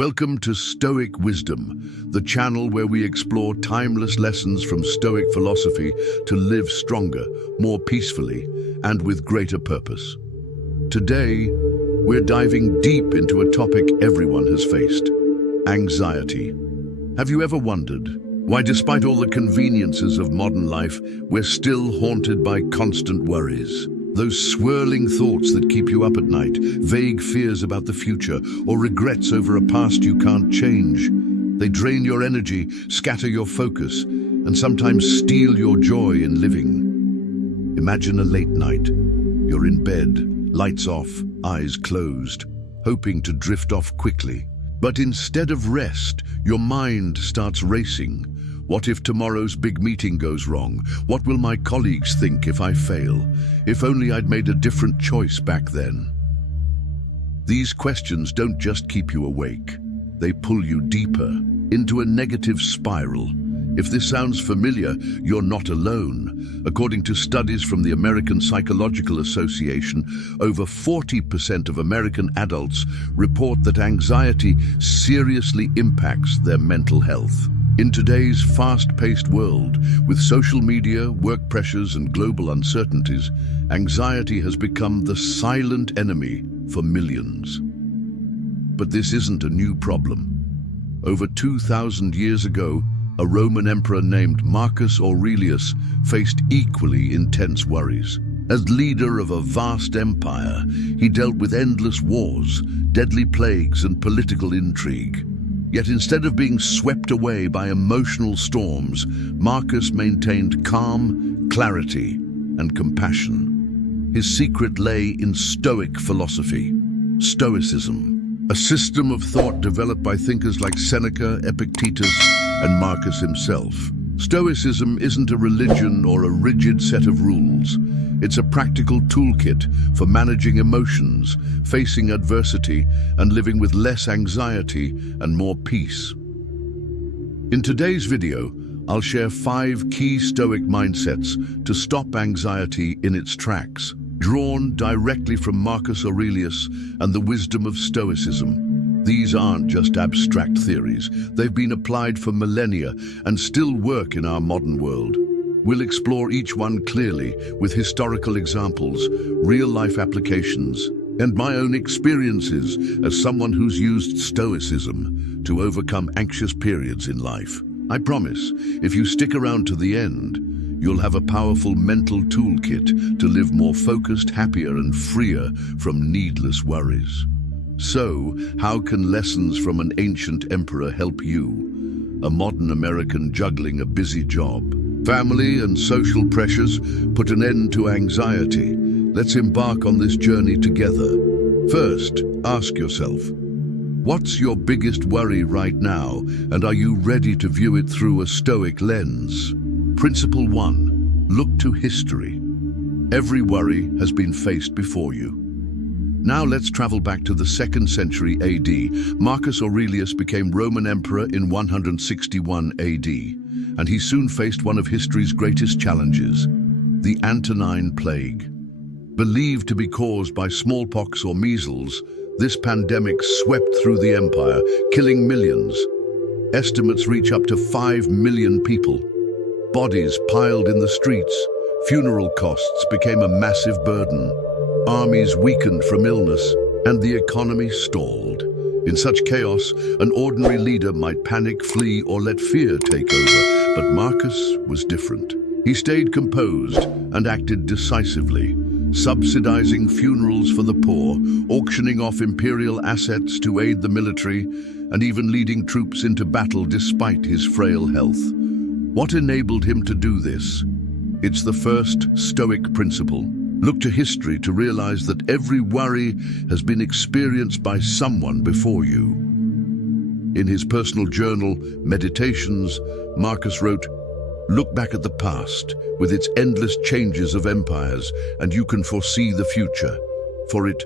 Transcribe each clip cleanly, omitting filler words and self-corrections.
Welcome to Stoic Wisdom, the channel where we explore timeless lessons from Stoic philosophy to live stronger, more peacefully, and with greater purpose. Today, we're diving deep into a topic everyone has faced: anxiety. Have you ever wondered why, despite all the conveniences of modern life, we're still haunted by constant worries? Those swirling thoughts that keep you up at night, vague fears about the future, or regrets over a past you can't change. They drain your energy, scatter your focus, and sometimes steal your joy in living. Imagine a late night. You're in bed, lights off, eyes closed, hoping to drift off quickly. But instead of rest, your mind starts racing. What if tomorrow's big meeting goes wrong? What will my colleagues think if I fail? If only I'd made a different choice back then. These questions don't just keep you awake. They pull you deeper into a negative spiral. If this sounds familiar, you're not alone. According to studies from the American Psychological Association, over 40% of American adults report that anxiety seriously impacts their mental health. In today's fast-paced world, with social media, work pressures, and global uncertainties, anxiety has become the silent enemy for millions. But this isn't a new problem. Over 2,000 years ago, a Roman emperor named Marcus Aurelius faced equally intense worries. As leader of a vast empire, he dealt with endless wars, deadly plagues, and political intrigue. Yet instead of being swept away by emotional storms, Marcus maintained calm, clarity, and compassion. His secret lay in Stoic philosophy, Stoicism, a system of thought developed by thinkers like Seneca, Epictetus, and Marcus himself. Stoicism isn't a religion or a rigid set of rules. It's a practical toolkit for managing emotions, facing adversity, and living with less anxiety and more peace. In today's video, I'll share 5 key Stoic mindsets to stop anxiety in its tracks, drawn directly from Marcus Aurelius and the wisdom of Stoicism. These aren't just abstract theories. They've been applied for millennia and still work in our modern world. We'll explore each one clearly with historical examples, real-life applications, and my own experiences as someone who's used Stoicism to overcome anxious periods in life. I promise, if you stick around to the end, you'll have a powerful mental toolkit to live more focused, happier, and freer from needless worries. So, how can lessons from an ancient emperor help you, a modern American juggling a busy job? Family and social pressures put an end to anxiety. Let's embark on this journey together. First, ask yourself, what's your biggest worry right now, and are you ready to view it through a Stoic lens? Principle 1. Look to history. Every worry has been faced before you. Now let's travel back to the 2nd century AD. Marcus Aurelius became Roman emperor in 161 AD, and he soon faced one of history's greatest challenges, the Antonine Plague. Believed to be caused by smallpox or measles, this pandemic swept through the empire, killing millions. Estimates reach up to 5 million people. Bodies piled in the streets, funeral costs became a massive burden. Armies weakened from illness, and the economy stalled. In such chaos, an ordinary leader might panic, flee, or let fear take over, but Marcus was different. He stayed composed and acted decisively, subsidizing funerals for the poor, auctioning off imperial assets to aid the military, and even leading troops into battle despite his frail health. What enabled him to do this? It's the first Stoic principle. Look to history to realize that every worry has been experienced by someone before you. In his personal journal, Meditations, Marcus wrote, "Look back at the past, with its endless changes of empires, and you can foresee the future, for it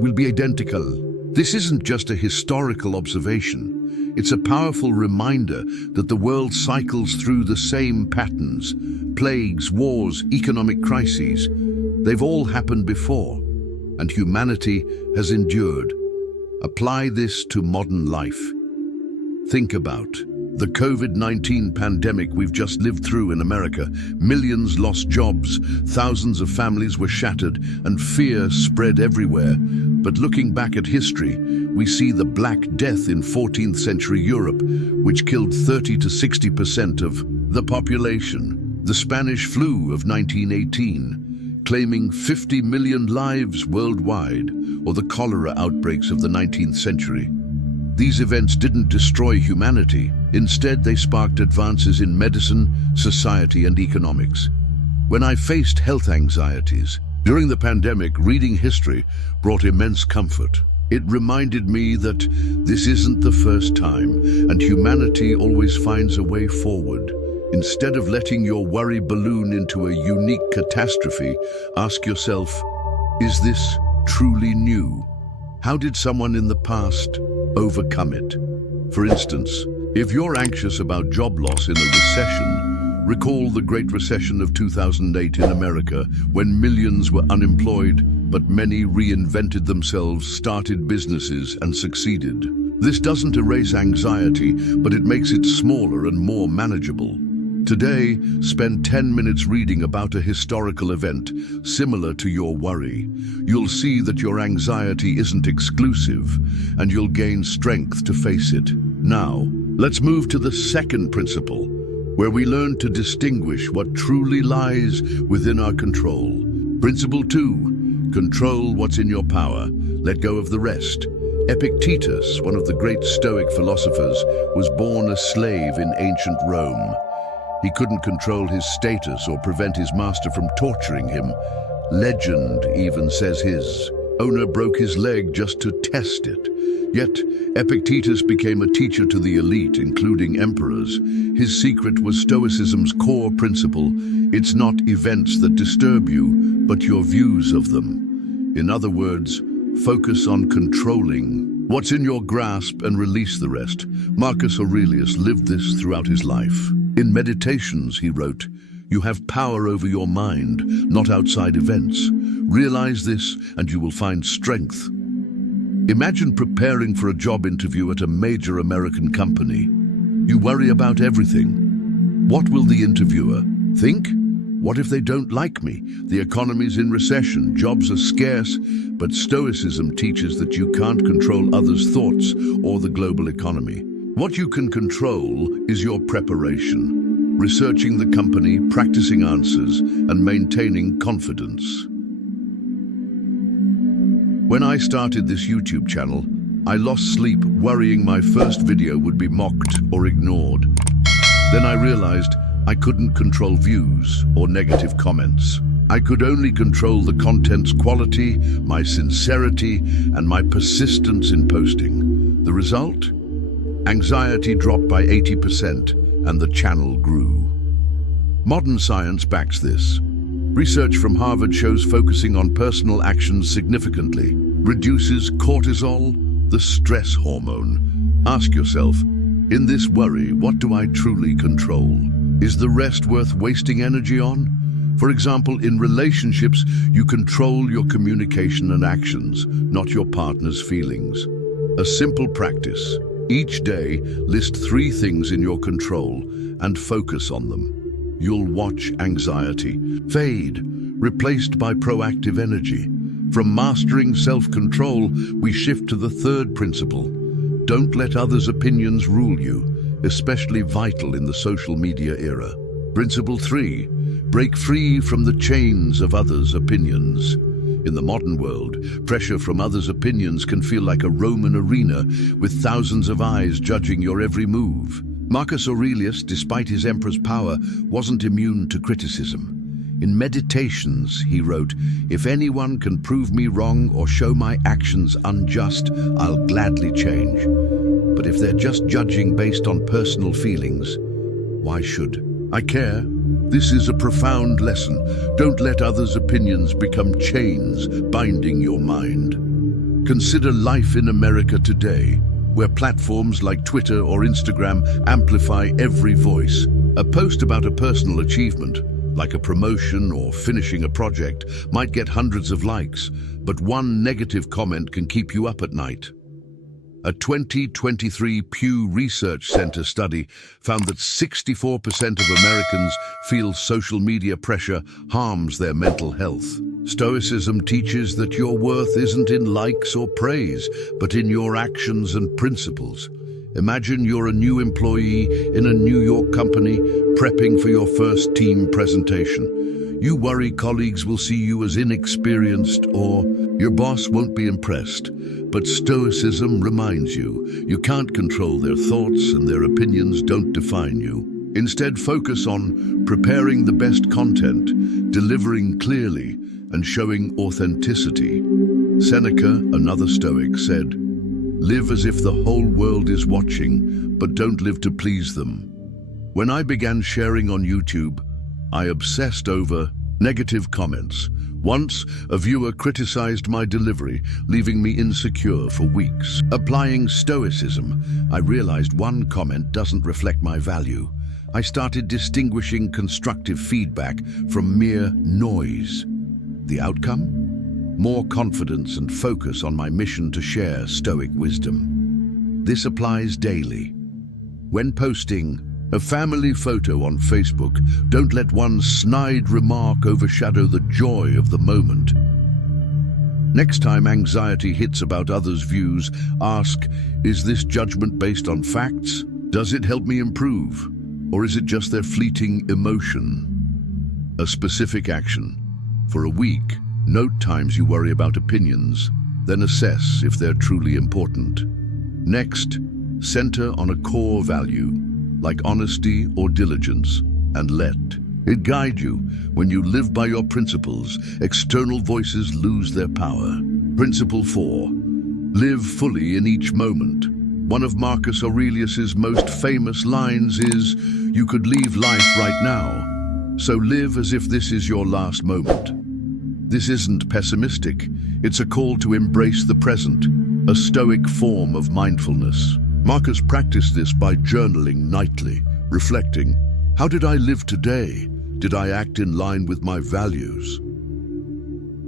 will be identical." This isn't just a historical observation. It's a powerful reminder that the world cycles through the same patterns: plagues, wars, economic crises. They've all happened before, and humanity has endured. Apply this to modern life. Think about the COVID-19 pandemic we've just lived through in America. Millions lost jobs, thousands of families were shattered, and fear spread everywhere. But looking back at history, we see the Black Death in 14th century Europe, which killed 30 to 60% of the population. The Spanish flu of 1918, claiming 50 million lives worldwide, or the cholera outbreaks of the 19th century. These events didn't destroy humanity. Instead, they sparked advances in medicine, society, and economics. When I faced health anxieties during the pandemic, reading history brought immense comfort. It reminded me that this isn't the first time, and humanity always finds a way forward. Instead of letting your worry balloon into a unique catastrophe, ask yourself, is this truly new? How did someone in the past overcome it? For instance, if you're anxious about job loss in a recession, recall the Great Recession of 2008 in America, when millions were unemployed, but many reinvented themselves, started businesses, and succeeded. This doesn't erase anxiety, but it makes it smaller and more manageable. Today, spend 10 minutes reading about a historical event similar to your worry. You'll see that your anxiety isn't exclusive, and you'll gain strength to face it. Now, let's move to the second principle, where we learn to distinguish what truly lies within our control. Principle 2, control what's in your power, let go of the rest. Epictetus, one of the great Stoic philosophers, was born a slave in ancient Rome. He couldn't control his status or prevent his master from torturing him. Legend even says his owner broke his leg just to test it. Yet, Epictetus became a teacher to the elite, including emperors. His secret was Stoicism's core principle: it's not events that disturb you, but your views of them. In other words, focus on controlling what's in your grasp and release the rest. Marcus Aurelius lived this throughout his life. In Meditations, he wrote, "You have power over your mind, not outside events. Realize this and you will find strength." Imagine preparing for a job interview at a major American company. You worry about everything. What will the interviewer think? What if they don't like me? The economy's in recession, jobs are scarce, but Stoicism teaches that you can't control others' thoughts or the global economy. What you can control is your preparation, researching the company, practicing answers, and maintaining confidence. When I started this YouTube channel, I lost sleep worrying my first video would be mocked or ignored. Then I realized I couldn't control views or negative comments. I could only control the content's quality, my sincerity, and my persistence in posting. The result? Anxiety dropped by 80% and the channel grew. Modern science backs this. Research from Harvard shows focusing on personal actions significantly reduces cortisol, the stress hormone. Ask yourself, in this worry, what do I truly control? Is the rest worth wasting energy on? For example, in relationships, you control your communication and actions, not your partner's feelings. A simple practice. Each day, list 3 things in your control and focus on them. You'll watch anxiety fade, replaced by proactive energy. From mastering self-control, we shift to the third principle. Don't let others' opinions rule you, especially vital in the social media era. Principle 3, break free from the chains of others' opinions. In the modern world, pressure from others' opinions can feel like a Roman arena with thousands of eyes judging your every move. Marcus Aurelius, despite his emperor's power, wasn't immune to criticism. In Meditations, he wrote, "If anyone can prove me wrong or show my actions unjust, I'll gladly change. But if they're just judging based on personal feelings, why should I care?" This is a profound lesson. Don't let others' opinions become chains binding your mind. Consider life in America today, where platforms like Twitter or Instagram amplify every voice. A post about a personal achievement, like a promotion or finishing a project, might get hundreds of likes, but one negative comment can keep you up at night. A 2023 Pew Research Center study found that 64% of Americans feel social media pressure harms their mental health. Stoicism teaches that your worth isn't in likes or praise, but in your actions and principles. Imagine you're a new employee in a New York company prepping for your first team presentation. You worry colleagues will see you as inexperienced or your boss won't be impressed. But Stoicism reminds you can't control their thoughts and their opinions don't define you. Instead, focus on preparing the best content, delivering clearly, and showing authenticity. Seneca, another Stoic, said, "Live as if the whole world is watching, but don't live to please them." When I began sharing on YouTube, I obsessed over negative comments. Once, a viewer criticized my delivery, leaving me insecure for weeks. Applying Stoicism, I realized one comment doesn't reflect my value. I started distinguishing constructive feedback from mere noise. The outcome? More confidence and focus on my mission to share Stoic wisdom. This applies daily. When posting a family photo on Facebook, don't let one snide remark overshadow the joy of the moment. Next time anxiety hits about others' views, ask, is this judgment based on facts? Does it help me improve? Or is it just their fleeting emotion? A specific action. For a week, note times you worry about opinions, then assess if they're truly important. Next, center on a core value, like honesty or diligence, and let it guide you. When you live by your principles, external voices lose their power. Principle 4. Live fully in each moment. One of Marcus Aurelius's most famous lines is, "You could leave life right now, so live as if this is your last moment." This isn't pessimistic, it's a call to embrace the present, a Stoic form of mindfulness. Marcus practiced this by journaling nightly, reflecting, how did I live today? Did I act in line with my values?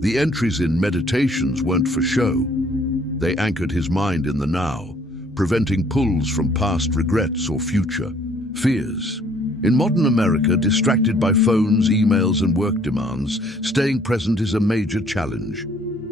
The entries in Meditations weren't for show. They anchored his mind in the now, preventing pulls from past regrets or future fears. In modern America, distracted by phones, emails, and work demands, staying present is a major challenge.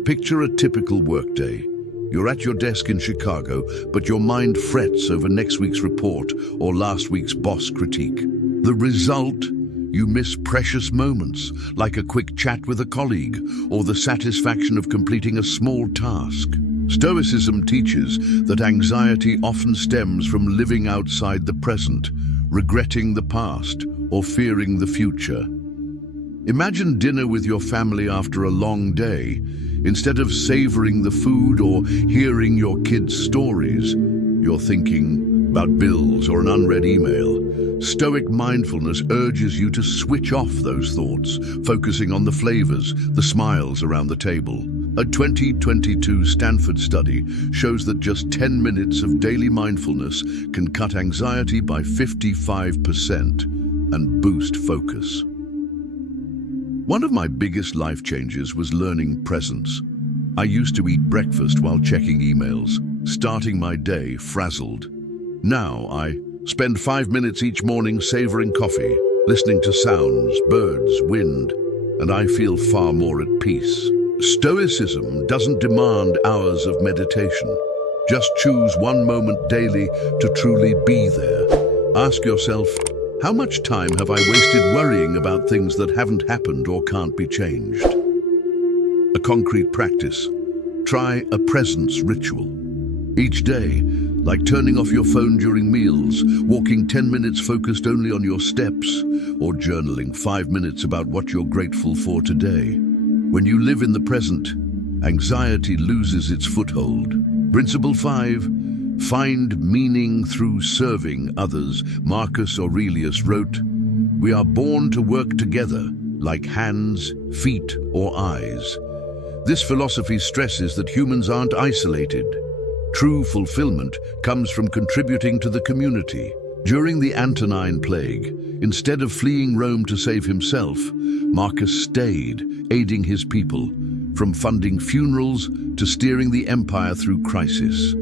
Picture a typical workday. You're at your desk in Chicago, but your mind frets over next week's report or last week's boss critique. The result? You miss precious moments, like a quick chat with a colleague or the satisfaction of completing a small task. Stoicism teaches that anxiety often stems from living outside the present, regretting the past, or fearing the future. Imagine dinner with your family after a long day. Instead of savoring the food or hearing your kids' stories, you're thinking about bills or an unread email. Stoic mindfulness urges you to switch off those thoughts, focusing on the flavors, the smiles around the table. A 2022 Stanford study shows that just 10 minutes of daily mindfulness can cut anxiety by 55% and boost focus. One of my biggest life changes was learning presence. I used to eat breakfast while checking emails, starting my day frazzled. Now I spend 5 minutes each morning savoring coffee, listening to sounds, birds, wind, and I feel far more at peace. Stoicism doesn't demand hours of meditation. Just choose one moment daily to truly be there. Ask yourself, how much time have I wasted worrying about things that haven't happened or can't be changed? A concrete practice. Try a presence ritual. Each day, like turning off your phone during meals, walking 10 minutes focused only on your steps, or journaling 5 minutes about what you're grateful for today. When you live in the present, anxiety loses its foothold. Principle 5. Find meaning through serving others. Marcus Aurelius wrote, "We are born to work together, like hands, feet, or eyes." This philosophy stresses that humans aren't isolated. True fulfillment comes from contributing to the community. During the Antonine Plague, instead of fleeing Rome to save himself, Marcus stayed, aiding his people, from funding funerals to steering the empire through crisis.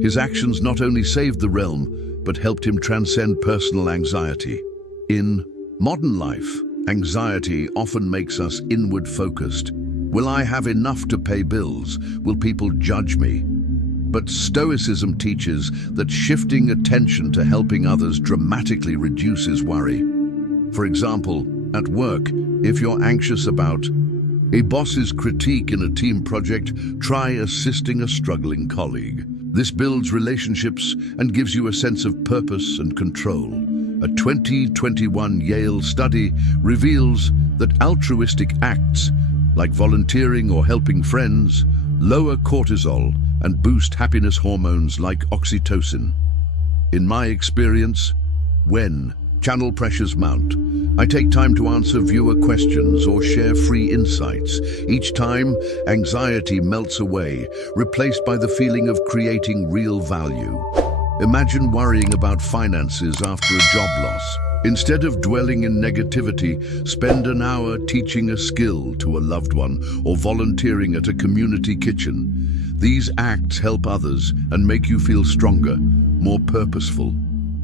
His actions not only saved the realm, but helped him transcend personal anxiety. In modern life, anxiety often makes us inward-focused. Will I have enough to pay bills? Will people judge me? But Stoicism teaches that shifting attention to helping others dramatically reduces worry. For example, at work, if you're anxious about a boss's critique in a team project, try assisting a struggling colleague. This builds relationships and gives you a sense of purpose and control. A 2021 Yale study reveals that altruistic acts, like volunteering or helping friends, lower cortisol and boost happiness hormones like oxytocin. In my experience, when channel pressures mount, I take time to answer viewer questions or share free insights. Each time, anxiety melts away, replaced by the feeling of creating real value. Imagine worrying about finances after a job loss. Instead of dwelling in negativity, spend an hour teaching a skill to a loved one or volunteering at a community kitchen. These acts help others and make you feel stronger, more purposeful.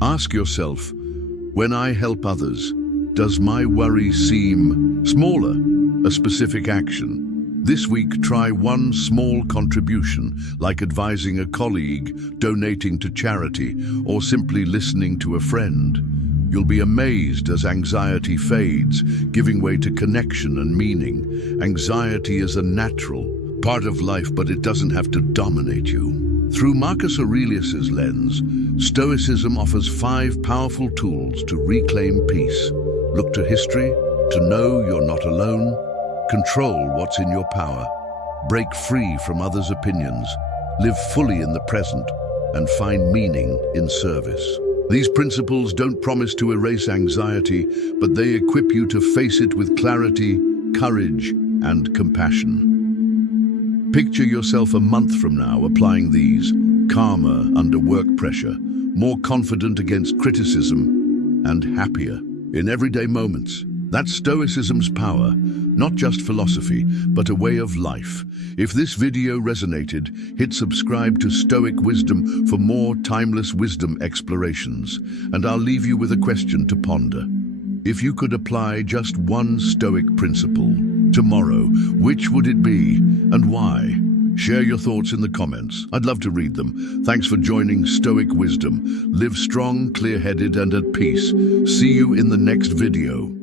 Ask yourself, when I help others, does my worry seem smaller? A specific action. This week, try one small contribution, like advising a colleague, donating to charity, or simply listening to a friend. You'll be amazed as anxiety fades, giving way to connection and meaning. Anxiety is a natural part of life, but it doesn't have to dominate you. Through Marcus Aurelius's lens, Stoicism offers 5 powerful tools to reclaim peace. Look to history to know you're not alone. Control what's in your power. Break free from others' opinions. Live fully in the present and find meaning in service. These principles don't promise to erase anxiety, but they equip you to face it with clarity, courage, and compassion. Picture yourself a month from now applying these, calmer under work pressure, more confident against criticism, and happier in everyday moments. That's Stoicism's power, not just philosophy, but a way of life. If this video resonated, hit subscribe to Stoic Wisdom for more timeless wisdom explorations. And I'll leave you with a question to ponder. If you could apply just one Stoic principle tomorrow, which would it be and why? Share your thoughts in the comments. I'd love to read them. Thanks for joining Stoic Wisdom. Live strong, clear-headed, and at peace. See you in the next video.